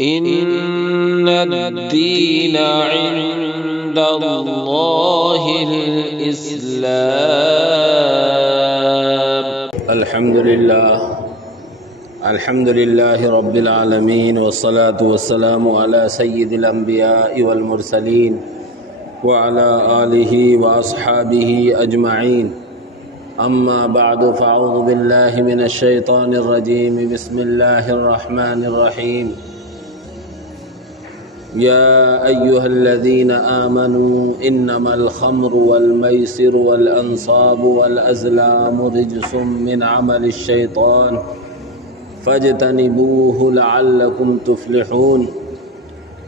إن الدين عند الله الإسلام. الحمد لله رب العالمين، والصلاة والسلام على سيد الأنبياء والمرسلين وعلى آله وأصحابه أجمعين. أما بعد، فأعوذ بالله من الشيطان الرجيم. بسم الله الرحمن الرحيم. يا أيها الذين آمنوا إنما الخمر والميسر والأنصاب والأزلام رجس من عمل الشيطان فاجتنبوه لعلكم تفلحون.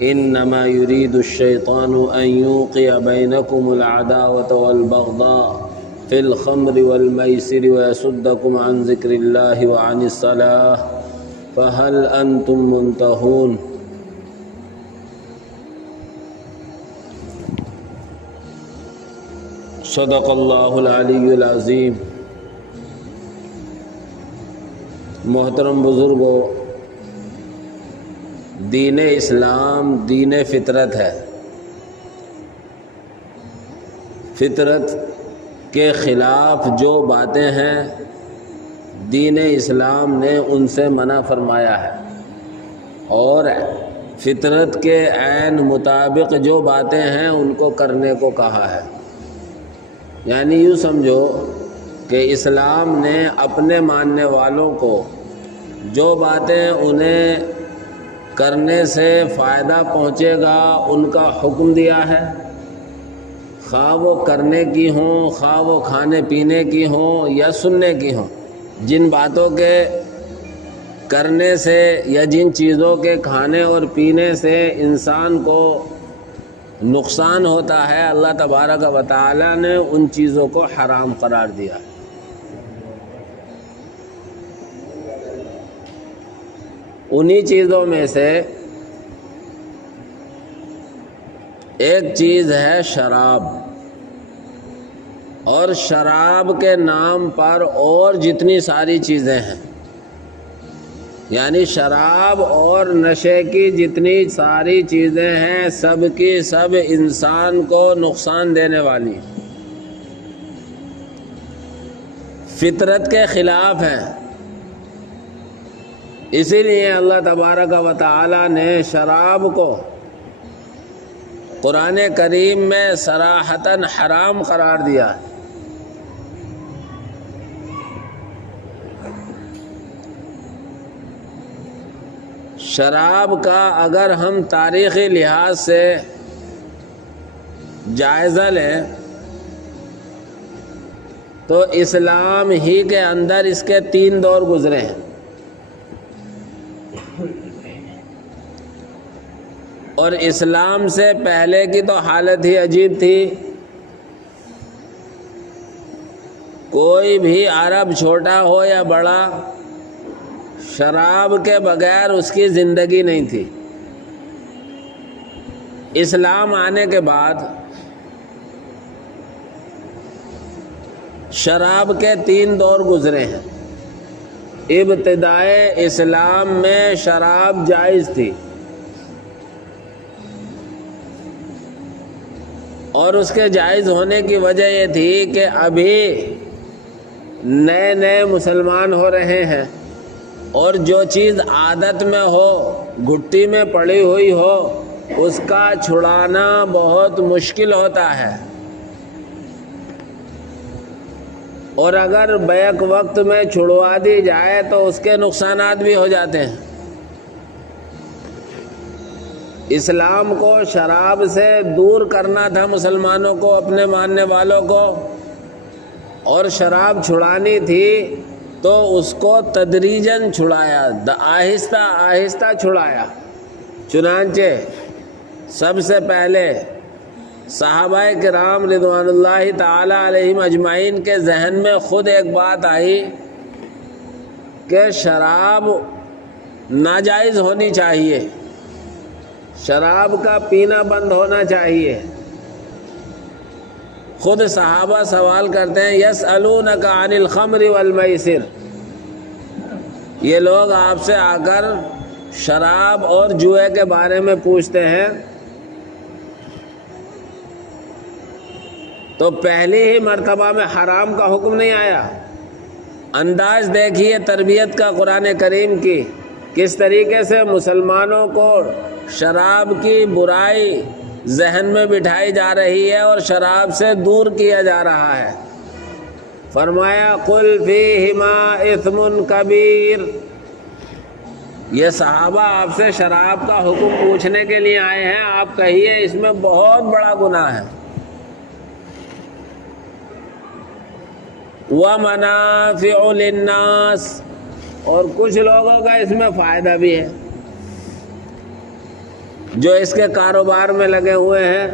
إنما يريد الشيطان أن يوقع بينكم العداوة والبغضاء في الخمر والميسر ويصدكم عن ذكر الله وعن الصلاة فهل أنتم منتهون. صدق اللہ العلی العظیم. محترم بزرگوں، دین اسلام دین فطرت ہے. فطرت کے خلاف جو باتیں ہیں دین اسلام نے ان سے منع فرمایا ہے، اور فطرت کے عین مطابق جو باتیں ہیں ان کو کرنے کو کہا ہے. یعنی یوں سمجھو کہ اسلام نے اپنے ماننے والوں کو جو باتیں انہیں کرنے سے فائدہ پہنچے گا ان کا حکم دیا ہے، خواہ وہ کرنے کی ہوں، خواہ وہ کھانے پینے کی ہوں یا سننے کی ہوں. جن باتوں کے کرنے سے یا جن چیزوں کے کھانے اور پینے سے انسان کو نقصان ہوتا ہے، اللہ تبارک و تعالی نے ان چیزوں کو حرام قرار دیا. انہی چیزوں میں سے ایک چیز ہے شراب، اور شراب کے نام پر اور جتنی ساری چیزیں ہیں، یعنی شراب اور نشے کی جتنی ساری چیزیں ہیں سب کی سب انسان کو نقصان دینے والی، فطرت کے خلاف ہیں. اسی لیے اللہ تبارک و تعالی نے شراب کو قرآن کریم میں صراحتاً حرام قرار دیا. شراب کا اگر ہم تاریخی لحاظ سے جائزہ لیں تو اسلام ہی کے اندر اس کے 3 دور گزرے ہیں، اور اسلام سے پہلے کی تو حالت ہی عجیب تھی. کوئی بھی عرب چھوٹا ہو یا بڑا شراب کے بغیر اس کی زندگی نہیں تھی. اسلام آنے کے بعد شراب کے 3 دور گزرے ہیں. ابتدائے اسلام میں شراب جائز تھی، اور اس کے جائز ہونے کی وجہ یہ تھی کہ ابھی نئے مسلمان ہو رہے ہیں، اور جو چیز عادت میں ہو، گھٹی میں پڑی ہوئی ہو، اس کا چھڑانا بہت مشکل ہوتا ہے، اور اگر بیک وقت میں چھڑوا دی جائے تو اس کے نقصانات بھی ہو جاتے ہیں. اسلام کو شراب سے دور کرنا تھا مسلمانوں کو، اپنے ماننے والوں کو، اور شراب چھڑانی تھی تو اس کو تدریجاً چھڑایا، آہستہ آہستہ چھڑایا. چنانچہ سب سے پہلے صحابہ کرام رضوان اللہ تعالی علیہم اجمعین کے ذہن میں خود ایک بات آئی کہ شراب ناجائز ہونی چاہیے، شراب کا پینا بند ہونا چاہیے. خود صحابہ سوال کرتے ہیں یسألونک عن الخمر والمیسر، یہ لوگ آپ سے آ کر شراب اور جوئے کے بارے میں پوچھتے ہیں تو پہلی ہی مرتبہ میں حرام کا حکم نہیں آیا۔ انداز دیکھیے تربیت کا قرآن کریم کی، کس طریقے سے مسلمانوں کو شراب کی برائی ذہن میں بٹھائی جا رہی ہے اور شراب سے دور کیا جا رہا ہے۔ فرمایا قل فیہما اثم کبیر۔ یہ صحابہ آپ سے شراب کا حکم پوچھنے کے لیے آئے ہیں، آپ کہیے اس میں بہت بڑا گناہ ہے۔ وَمَنَافِعُ لِلنَّاسِ، اور کچھ لوگوں کا اس میں فائدہ بھی ہے، جو اس کے کاروبار میں لگے ہوئے ہیں۔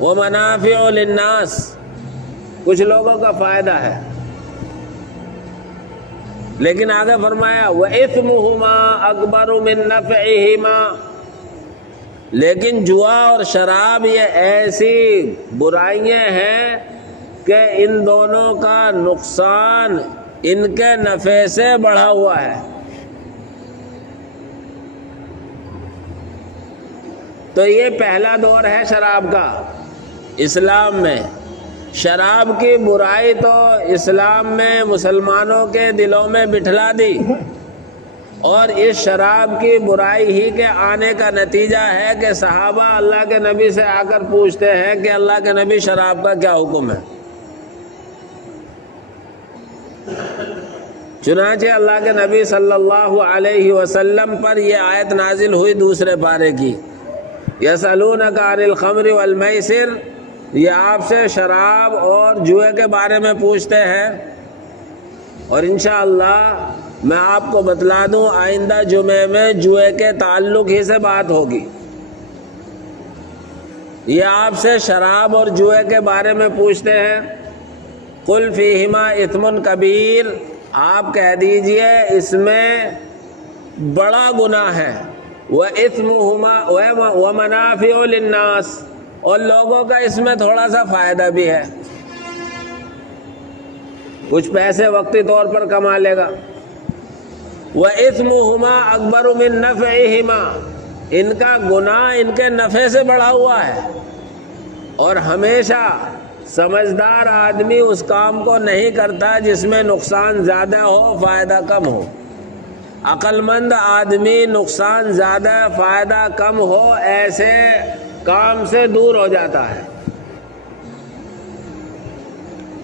وَمَنَافِعُ لِلنَّاسِ، کچھ لوگوں کا فائدہ ہے، لیکن آگے فرمایا وَإِثْمُهُمَا أَكْبَرُ مِن نَّفْعِهِمَا، لیکن جوا اور شراب یہ ایسی برائیاں ہیں کہ ان دونوں کا نقصان ان کے نفع سے بڑھا ہوا ہے۔ تو یہ پہلا دور ہے شراب کا اسلام میں۔ شراب کی برائی تو اسلام میں مسلمانوں کے دلوں میں بٹھلا دی، اور اس شراب کی برائی ہی کے آنے کا نتیجہ ہے کہ صحابہ اللہ کے نبی سے آ کر پوچھتے ہیں کہ اللہ کے نبی شراب کا کیا حکم ہے۔ چنانچہ اللہ کے نبی صلی اللہ علیہ وسلم پر یہ آیت نازل ہوئی دوسرے پارے کی، یسألونک عن الخمر والمیسر، یہ آپ سے شراب اور جوئے کے بارے میں پوچھتے ہیں، اور انشاءاللہ میں آپ کو بتلا دوں آئندہ جمعے میں جوئے کے تعلق ہی سے بات ہوگی۔ یہ آپ سے شراب اور جوئے کے بارے میں پوچھتے ہیں، قل فیہما اثم کبیر، آپ کہہ دیجئے اس میں بڑا گناہ ہے، وَإِثْمُهُمَا وَمَنَافِعُ لِلنَّاسِ، اور لوگوں کا اس میں تھوڑا سا فائدہ بھی ہے، کچھ پیسے وقتی طور پر کما لے گا۔ وَإِثْمُهُمَا أَكْبَرُ مِن نَّفْعِهِمَا، ان کا گناہ ان کے نفع سے بڑھا ہوا ہے، اور ہمیشہ سمجھدار آدمی اس کام کو نہیں کرتا جس میں نقصان زیادہ ہو فائدہ کم ہو۔ عقل مند آدمی نقصان زیادہ فائدہ کم ہو ایسے کام سے دور ہو جاتا ہے۔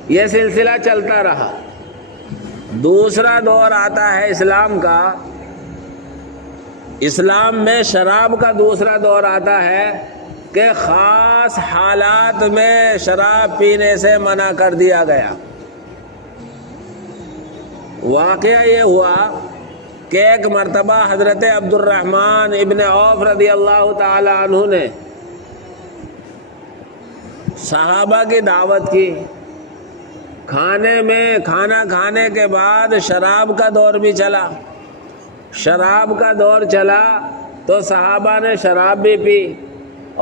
یہ سلسلہ چلتا رہا۔ دوسرا دور آتا ہے اسلام کا، اسلام میں شراب کا دوسرا دور آتا ہے کہ خاص حالات میں شراب پینے سے منع کر دیا گیا۔ واقعہ یہ ہوا کہ ایک مرتبہ حضرت عبد الرحمن ابن عوف رضی اللہ تعالی عنہ نے صحابہ کی دعوت کی، کھانا کھانے کے بعد شراب کا دور بھی چلا۔ شراب کا دور چلا تو صحابہ نے شراب بھی پی،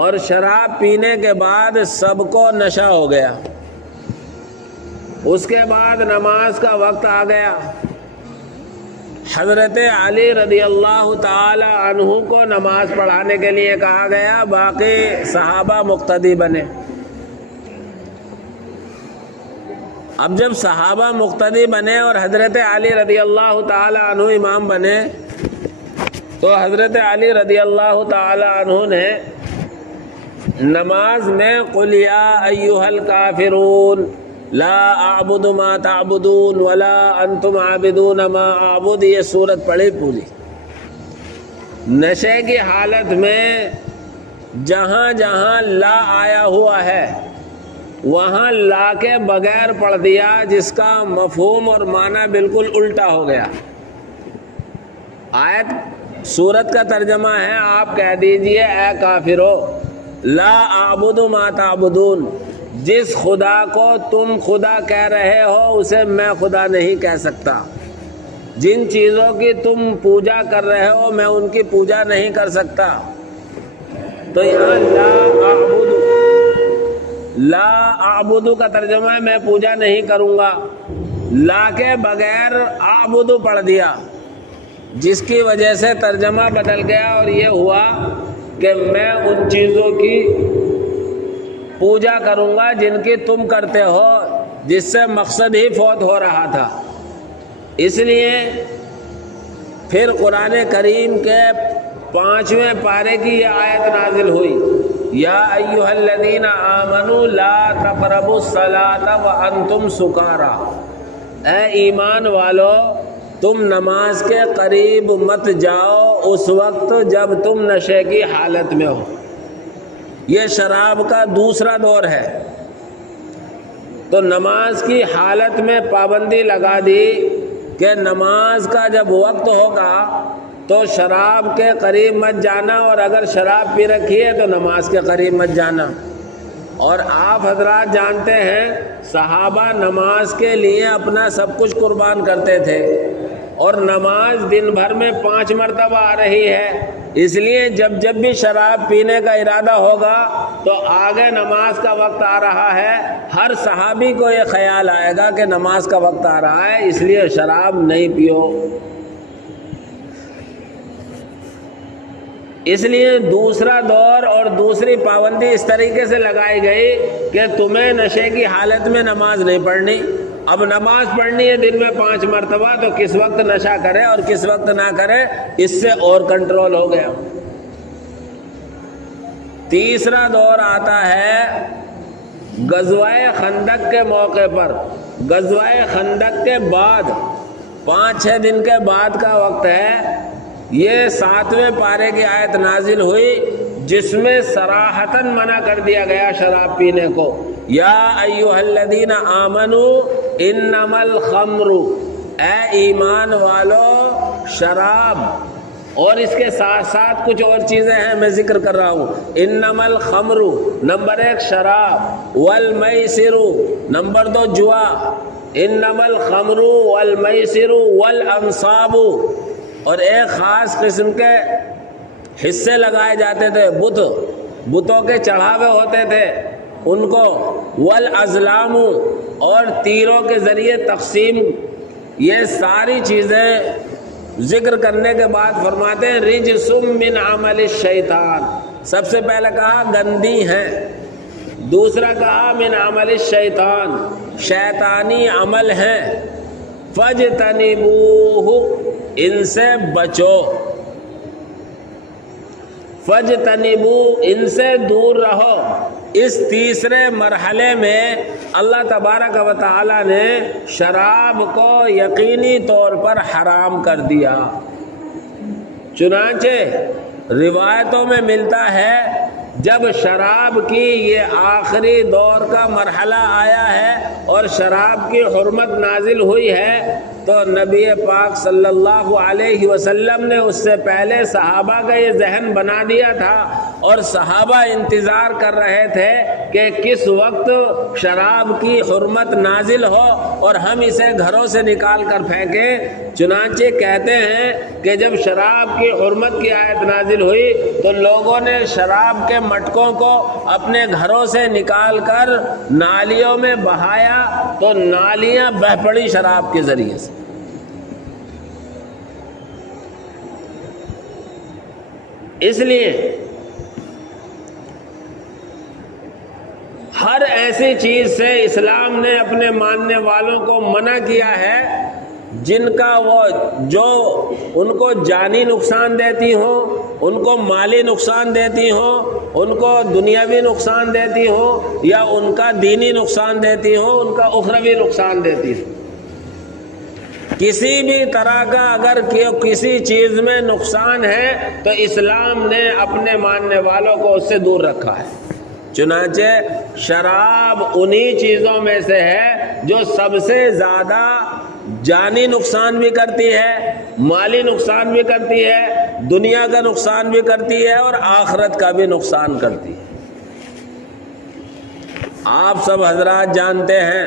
اور شراب پینے کے بعد سب کو نشہ ہو گیا۔ اس کے بعد نماز کا وقت آ گیا۔ حضرت علی رضی اللہ تعالی عنہ کو نماز پڑھانے کے لیے کہا گیا، باقی صحابہ مقتدی بنے۔ اب جب صحابہ مقتدی بنے اور حضرت علی رضی اللہ تعالی عنہ امام بنے، تو حضرت علی رضی اللہ تعالی عنہ نے نماز میں قل یا ایھا الکافرون لا اعبد ما تعبدون ولا انتم عابدون ما اعبد، یہ سورت پڑھی پوری۔ نشے کی حالت میں جہاں جہاں لا آیا ہوا ہے وہاں لا کے بغیر پڑھ دیا، جس کا مفہوم اور معنی بالکل الٹا ہو گیا۔ آیت سورت کا ترجمہ ہے، آپ کہہ دیجئے اے کافرو لا اعبد ما تعبدون، جس خدا کو تم خدا کہہ رہے ہو اسے میں خدا نہیں کہہ سکتا، جن چیزوں کی تم پوجا کر رہے ہو میں ان کی پوجا نہیں کر سکتا۔ تو یہاں لا اعبد کا ترجمہ ہے میں پوجا نہیں کروں گا، لا کے بغیر اعبد پڑھ دیا، جس کی وجہ سے ترجمہ بدل گیا اور یہ ہوا کہ میں ان چیزوں کی پوجا کروں گا جن کی تم کرتے ہو، جس سے مقصد ہی فوت ہو رہا تھا۔ اس لیے پھر قرآن کریم کے 5ویں پارے کی یہ آیت نازل ہوئی، یا ایھا الذین آمنوا لا تقربوا الصلاۃ وانتم سکارا، اے ایمان والو تم نماز کے قریب مت جاؤ اس وقت جب تم نشے کی حالت میں ہو۔ یہ شراب کا دوسرا دور ہے، تو نماز کی حالت میں پابندی لگا دی کہ نماز کا جب وقت ہوگا تو شراب کے قریب مت جانا، اور اگر شراب پی رکھی ہے تو نماز کے قریب مت جانا۔ اور آپ حضرات جانتے ہیں صحابہ نماز کے لیے اپنا سب کچھ قربان کرتے تھے، اور نماز دن بھر میں 5 مرتبہ آ رہی ہے، اس لیے جب بھی شراب پینے کا ارادہ ہوگا تو آگے نماز کا وقت آ رہا ہے، ہر صحابی کو یہ خیال آئے گا کہ نماز کا وقت آ رہا ہے، اس لیے شراب نہیں پیو۔ اس لیے دوسرا دور اور دوسری پابندی اس طریقے سے لگائی گئی کہ تمہیں نشے کی حالت میں نماز نہیں پڑھنی۔ اب نماز پڑھنی ہے دن میں 5 مرتبہ، تو کس وقت نشہ کرے اور کس وقت نہ کرے، اس سے اور کنٹرول ہو گیا۔ تیسرا دور آتا ہے غزوہ خندق کے موقع پر، غزوہ خندق کے بعد 5-6 دن کے بعد کا وقت ہے۔ یہ 7ویں پارے کی آیت نازل ہوئی جس میں صراحتاً منع کر دیا گیا شراب پینے کو، یا ایھا الذین آمنوا انما الخمر، اے ایمان والو شراب، اور اس کے ساتھ ساتھ کچھ اور چیزیں ہیں میں ذکر کر رہا ہوں۔ انما الخمر نمبر 1 شراب، والمیسر نمبر 2 جوا، انما الخمر والمیسر والانصاب، اور ایک خاص قسم کے حصے لگائے جاتے تھے، بتوں کے چڑھاوے ہوتے تھے ان کو، والازلام، اور تیروں کے ذریعے تقسیم۔ یہ ساری چیزیں ذکر کرنے کے بعد فرماتے ہیں رجس من عمل الشیطان۔ سب سے پہلے کہا گندی ہیں، دوسرا کہا من عمل الشیطان، شیطانی عمل ہیں، فاجتنبوہ، ان سے بچو، فاجتنبوہ، ان سے دور رہو۔ اس تیسرے مرحلے میں اللہ تبارک و تعالی نے شراب کو یقینی طور پر حرام کر دیا۔ چنانچہ روایتوں میں ملتا ہے جب شراب کی یہ آخری دور کا مرحلہ آیا ہے اور شراب کی حرمت نازل ہوئی ہے، تو نبی پاک صلی اللہ علیہ وسلم نے اس سے پہلے صحابہ کا یہ ذہن بنا دیا تھا، اور صحابہ انتظار کر رہے تھے کہ کس وقت شراب کی حرمت نازل ہو اور ہم اسے گھروں سے نکال کر پھینکیں۔ چنانچہ کہتے ہیں کہ جب شراب کی حرمت کی آیت نازل ہوئی تو لوگوں نے شراب کے مٹکوں کو اپنے گھروں سے نکال کر نالیوں میں بہایا، تو نالیاں بہہ پڑی شراب کے ذریعے سے۔ اس لیے ہر ایسی چیز سے اسلام نے اپنے ماننے والوں کو منع کیا ہے جن کا جو ان کو جانی نقصان دیتی ہوں، ان کو مالی نقصان دیتی ہوں، ان کو دنیاوی نقصان دیتی ہوں، یا ان کا دینی نقصان دیتی ہوں، ان کا اخروی نقصان دیتی ہوں۔ کسی بھی طرح کا اگر کسی چیز میں نقصان ہے تو اسلام نے اپنے ماننے والوں کو اس سے دور رکھا ہے۔ چنانچہ شراب انہی چیزوں میں سے ہے جو سب سے زیادہ جانی نقصان بھی کرتی ہے، مالی نقصان بھی کرتی ہے، دنیا کا نقصان بھی کرتی ہے، اور آخرت کا بھی نقصان کرتی ہے۔ آپ سب حضرات جانتے ہیں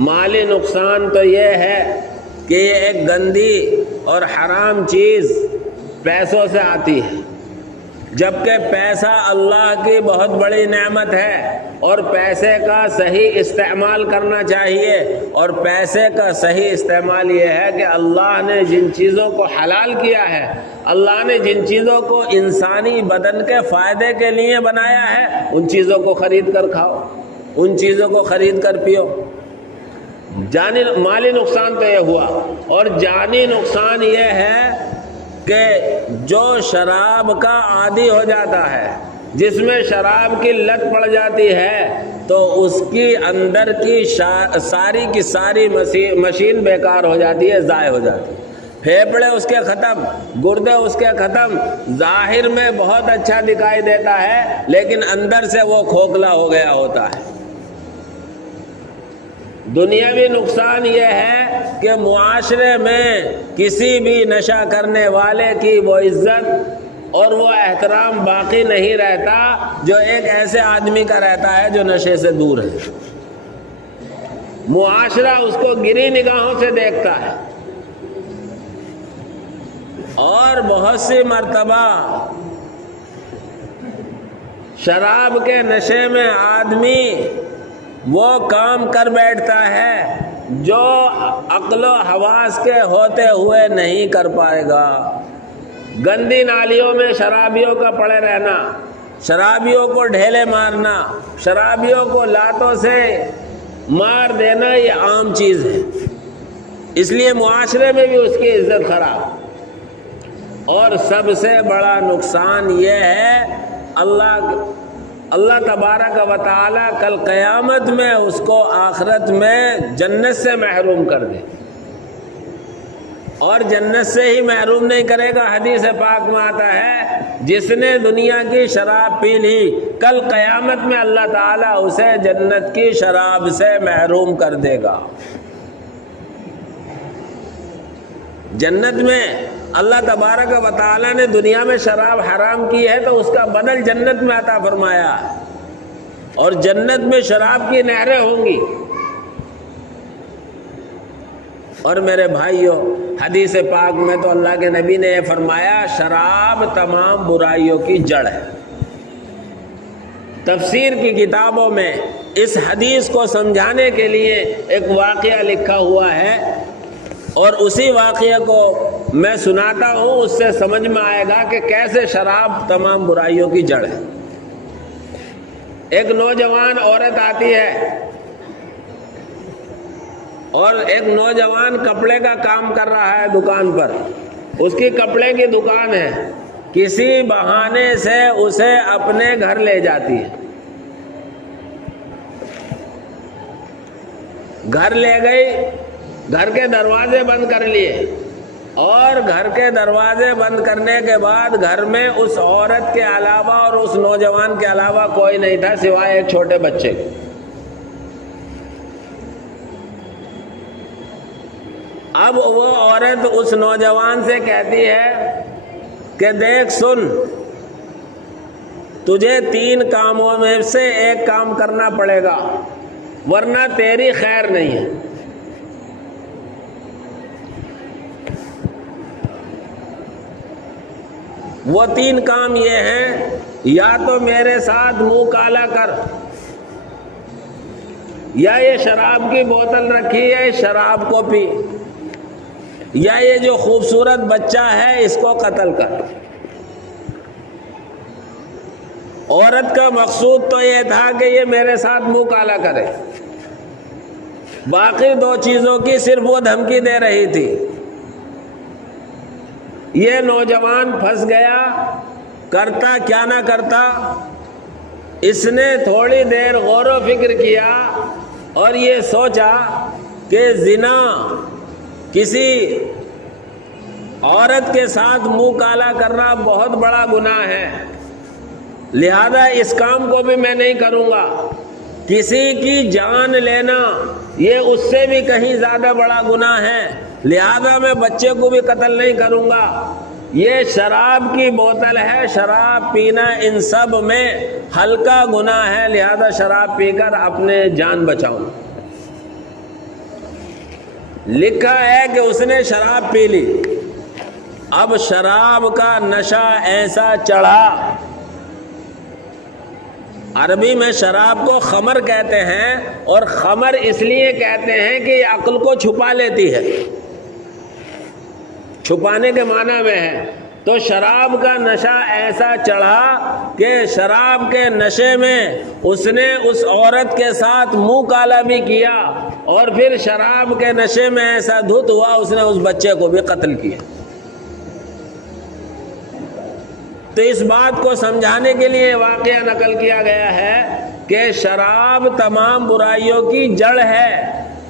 مالی نقصان تو یہ ہے کہ یہ ایک گندی اور حرام چیز پیسوں سے آتی ہے، جبکہ پیسہ اللہ کی بہت بڑی نعمت ہے۔ اور پیسے کا صحیح استعمال کرنا چاہیے. اور پیسے کا صحیح استعمال یہ ہے کہ اللہ نے جن چیزوں کو حلال کیا ہے، اللہ نے جن چیزوں کو انسانی بدن کے فائدے کے لیے بنایا ہے، ان چیزوں کو خرید کر کھاؤ، ان چیزوں کو خرید کر پیو. جانی مالی نقصان تو یہ ہوا، اور جانی نقصان یہ ہے کہ جو شراب کا عادی ہو جاتا ہے، جس میں شراب کی لت پڑ جاتی ہے، تو اس کی اندر کی ساری کی ساری مشین بیکار ہو جاتی ہے، ضائع ہو جاتی ہے. پھیپڑے اس کے ختم، گردے اس کے ختم، ظاہر میں بہت اچھا دکھائی دیتا ہے لیکن اندر سے وہ کھوکھلا ہو گیا ہوتا ہے. دنیاوی نقصان یہ ہے کہ معاشرے میں کسی بھی نشہ کرنے والے کی وہ عزت اور وہ احترام باقی نہیں رہتا جو ایک ایسے آدمی کا رہتا ہے جو نشے سے دور ہے. معاشرہ اس کو گری نگاہوں سے دیکھتا ہے. اور بہت سی مرتبہ شراب کے نشے میں آدمی وہ کام کر بیٹھتا ہے جو عقل و حواس کے ہوتے ہوئے نہیں کر پائے گا. گندی نالیوں میں شرابیوں کا پڑے رہنا، شرابیوں کو ڈھیلے مارنا، شرابیوں کو لاتوں سے مار دینا، یہ عام چیز ہے. اس لیے معاشرے میں بھی اس کی عزت خراب. اور سب سے بڑا نقصان یہ ہے اللہ تبارک و تعالی کل قیامت میں اس کو آخرت میں جنت سے محروم کر دے. اور جنت سے ہی محروم نہیں کرے گا، حدیث پاک میں آتا ہے جس نے دنیا کی شراب پی لی، کل قیامت میں اللہ تعالیٰ اسے جنت کی شراب سے محروم کر دے گا. جنت میں اللہ تبارک و تعالیٰ نے دنیا میں شراب حرام کی ہے تو اس کا بدل جنت میں عطا فرمایا، اور جنت میں شراب کی نہریں ہوں گی. اور میرے بھائیوں، حدیث پاک میں تو اللہ کے نبی نے یہ فرمایا شراب تمام برائیوں کی جڑ ہے. تفسیر کی کتابوں میں اس حدیث کو سمجھانے کے لیے ایک واقعہ لکھا ہوا ہے، اور اسی واقعے کو میں سناتا ہوں، اس سے سمجھ میں آئے گا کہ کیسے شراب تمام برائیوں کی جڑ ہے. ایک نوجوان عورت آتی ہے اور ایک نوجوان کپڑے کا کام کر رہا ہے دکان پر. اس کی کپڑے کی دکان ہے، کسی بہانے سے اسے اپنے گھر لے جاتی ہے. گھر لے گئی، گھر کے دروازے بند کر لیے، اور گھر کے دروازے بند کرنے کے بعد گھر میں اس عورت کے علاوہ اور اس نوجوان کے علاوہ کوئی نہیں تھا سوائے ایک چھوٹے بچے کے. اب وہ عورت اس نوجوان سے کہتی ہے کہ دیکھ سن، تجھے 3 کاموں میں سے ایک کام کرنا پڑے گا ورنہ تیری خیر نہیں ہے. وہ 3 کام یہ ہیں، یا تو میرے ساتھ منہ کالا کر، یا یہ شراب کی بوتل رکھی ہے شراب کو پی، یا یہ جو خوبصورت بچہ ہے اس کو قتل کر. عورت کا مقصود تو یہ تھا کہ یہ میرے ساتھ منہ کالا کرے، باقی 2 چیزوں کی صرف وہ دھمکی دے رہی تھی. یہ نوجوان پھنس گیا، کرتا کیا نہ کرتا. اس نے تھوڑی دیر غور و فکر کیا اور یہ سوچا کہ زنا کسی عورت کے ساتھ منہ کالا کرنا بہت بڑا گناہ ہے، لہذا اس کام کو بھی میں نہیں کروں گا. کسی کی جان لینا یہ اس سے بھی کہیں زیادہ بڑا گناہ ہے، لہذا میں بچے کو بھی قتل نہیں کروں گا. یہ شراب کی بوتل ہے، شراب پینا ان سب میں ہلکا گناہ ہے، لہذا شراب پی کر اپنے جان بچاؤں. لکھا ہے کہ اس نے شراب پی لی. اب شراب کا نشہ ایسا چڑھا عربی میں شراب کو خمر کہتے ہیں، اور خمر اس لیے کہتے ہیں کہ یہ عقل کو چھپا لیتی ہے، چھپانے کے معنی میں ہے۔ تو شراب کا نشہ ایسا چڑھا کہ شراب کے نشے میں اس نے اس عورت کے ساتھ منہ کالا بھی کیا، اور پھر شراب کے نشے میں ایسا دھت ہوا اس نے اس بچے کو بھی قتل کیا۔ تو اس بات کو سمجھانے کے لیے واقعہ نقل کیا گیا ہے کہ شراب تمام برائیوں کی جڑ ہے۔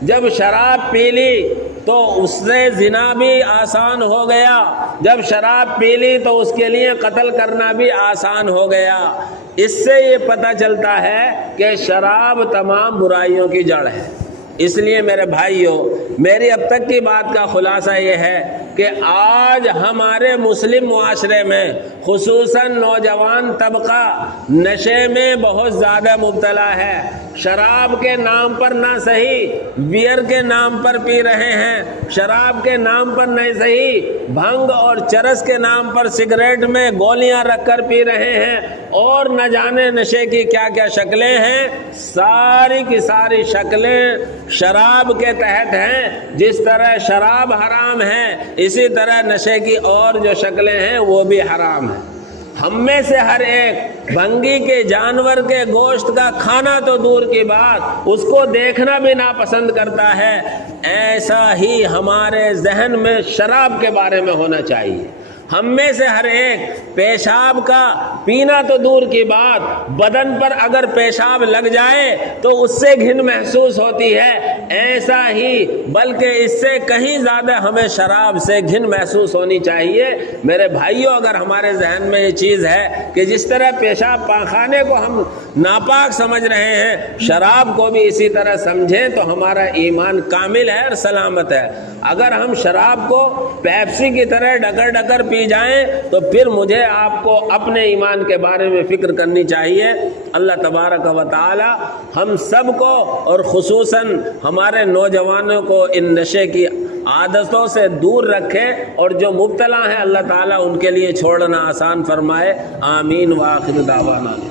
جب شراب پی لی تو اس سے زنا بھی آسان ہو گیا، جب شراب پی لی تو اس کے لیے قتل کرنا بھی آسان ہو گیا۔ اس سے یہ پتہ چلتا ہے کہ شراب تمام برائیوں کی جڑ ہے۔ اس لیے میرے بھائیوں، میری اب تک کی بات کا خلاصہ یہ ہے کہ آج ہمارے مسلم معاشرے میں خصوصاً نوجوان طبقہ نشے میں بہت زیادہ مبتلا ہے۔ شراب کے نام پر نہ صحیح بیئر کے نام پر پی رہے ہیں، شراب کے نام پر نہیں صحیح بھنگ اور چرس کے نام پر سگریٹ میں گولیاں رکھ کر پی رہے ہیں، اور نہ جانے نشے کی کیا کیا شکلیں ہیں۔ ساری کی ساری شکلیں شراب کے تحت ہیں۔ جس طرح شراب حرام ہے، اسی طرح نشے کی اور جو شکلیں ہیں وہ بھی حرام ہیں۔ ہم میں سے ہر ایک بھنگی کے جانور کے گوشت کا کھانا تو دور کی بات، اس کو دیکھنا بھی ناپسند کرتا ہے۔ ایسا ہی ہمارے ذہن میں شراب کے بارے میں ہونا چاہیے۔ ہم میں سے ہر ایک پیشاب کا پینا تو دور کی بات، بدن پر اگر پیشاب لگ جائے تو اس سے گھن محسوس ہوتی ہے۔ ایسا ہی بلکہ اس سے کہیں زیادہ ہمیں شراب سے گھن محسوس ہونی چاہیے۔ میرے بھائیوں، اگر ہمارے ذہن میں یہ چیز ہے کہ جس طرح پیشاب پاخانے کو ہم ناپاک سمجھ رہے ہیں، شراب کو بھی اسی طرح سمجھیں تو ہمارا ایمان کامل ہے اور سلامت ہے۔ اگر ہم شراب کو پیپسی کی طرح ڈکر ڈکر پی جائیں تو پھر مجھے آپ کو اپنے ایمان کے بارے میں فکر کرنی چاہیے۔ اللہ تبارک و تعالی ہم سب کو اور خصوصاً ہمارے نوجوانوں کو ان نشے کی عادتوں سے دور رکھے، اور جو مبتلا ہیں اللہ تعالیٰ ان کے لیے چھوڑنا آسان فرمائے۔ آمین وآخر دعوانا۔